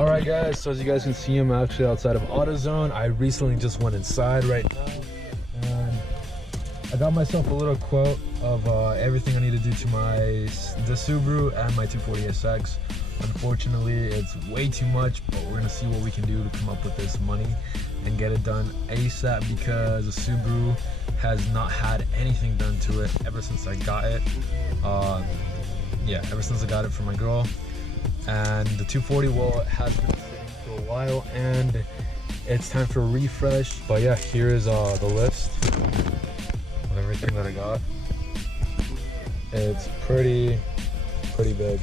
Alright guys, so as you guys can see, I'm actually outside of AutoZone. I recently just went inside right now and I got myself a little quote of everything I need to do to the Subaru and my 240SX. Unfortunately, it's way too much, but we're gonna see what we can do to come up with this money and get it done ASAP, because the Subaru has not had anything done to it ever since I got it. Ever since I got it from my girl. And the 240, well, it has been sitting for a while and it's time for a refresh. But yeah, here is the list of everything that I got. It's pretty big.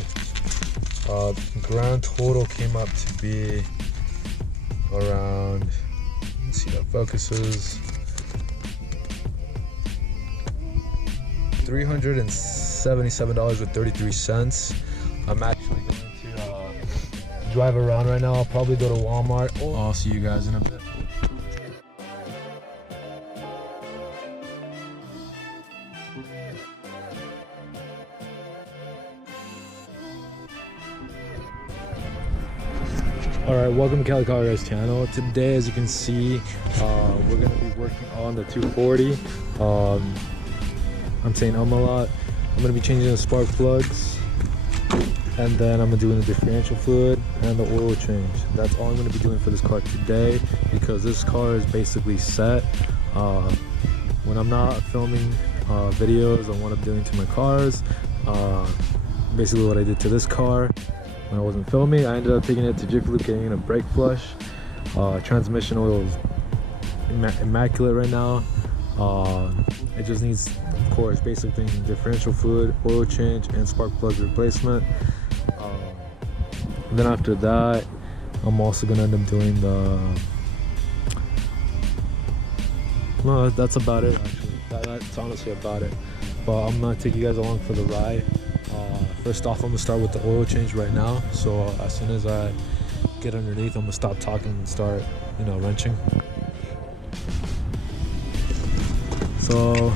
Grand total came up to be around, let's see, that focuses, $377.33. I'm actually going to drive around right now. I'll probably go to Walmart. I'll see you guys in a bit. Alright, welcome to Cali Car's channel. Today, as you can see, we're going to be working on the 240. I'm saying a lot. I'm going to be changing the spark plugs, and then I'm going to do the differential fluid and the oil change. That's all I'm going to be doing for this car today, because this car is basically set. When I'm not filming videos on what I'm doing to my cars, basically what I did to this car when I wasn't filming, I ended up taking it to Jiffy Lube, getting a brake flush. Transmission oil is immaculate right now. It just needs, of course, basic things: differential fluid, oil change, and spark plug replacement. And then after that, I'm also gonna end up doing that's about it actually. That's honestly about it. But I'm gonna take you guys along for the ride. First off, I'm gonna start with the oil change right now. So as soon as I get underneath, I'm gonna stop talking and start, wrenching. So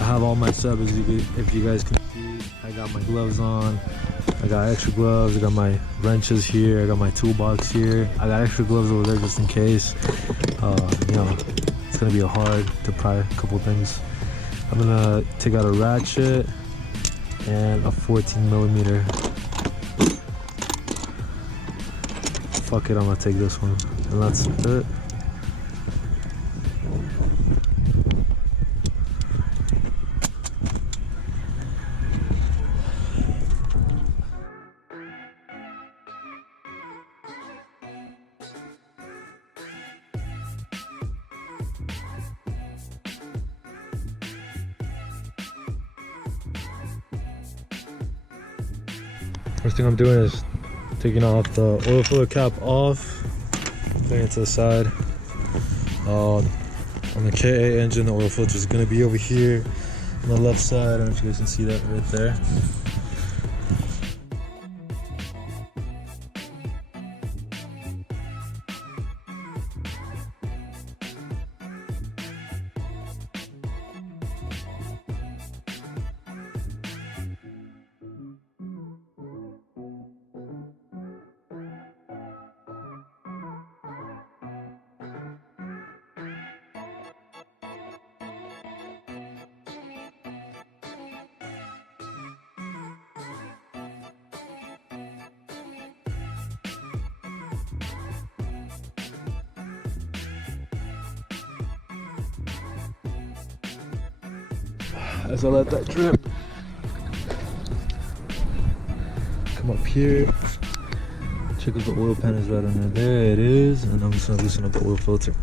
I have all my sub, if you guys can see. I got my gloves on, I got extra gloves, I got my wrenches here, I got my toolbox here, I got extra gloves over there just in case. It's gonna be hard to pry a couple things. I'm gonna take out a ratchet and a 14mm. Fuck it, I'm gonna take this one, and that's it. First thing I'm doing is taking off the oil filler cap off, putting it to the side. On the KA engine, the oil filter is going to be over here on the left side. I don't know if you guys can see that right there. As I let that drip, come up here, check if the oil pan is right under there. It is, and I'm just gonna loosen up the oil filter.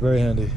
Very handy.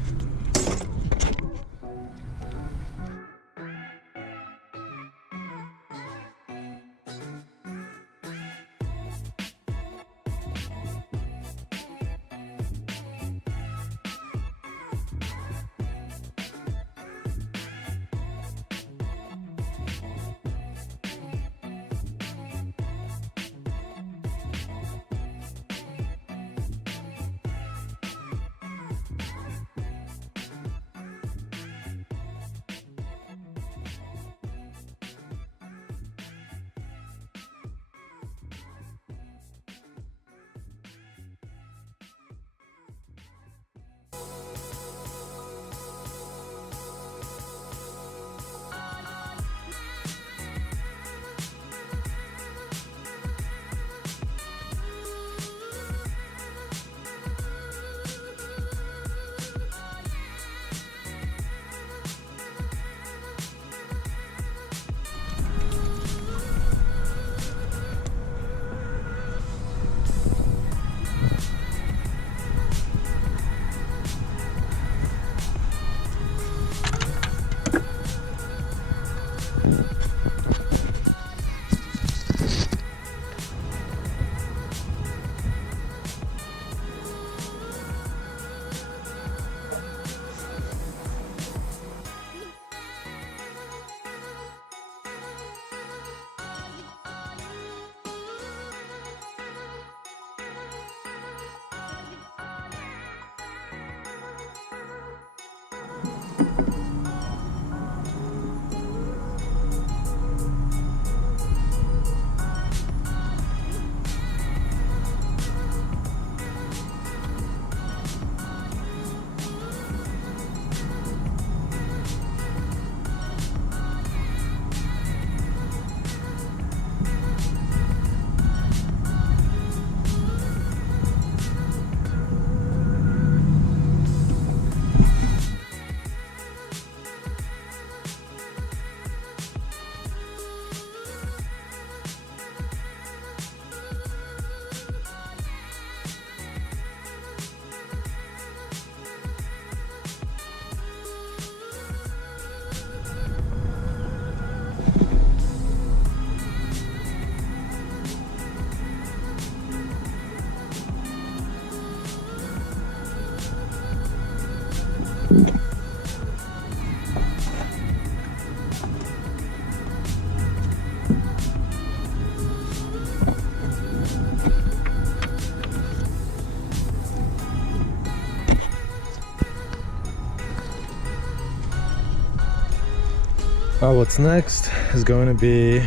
What's next is going to be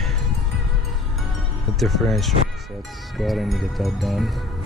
the differential. So let's go ahead and get that done.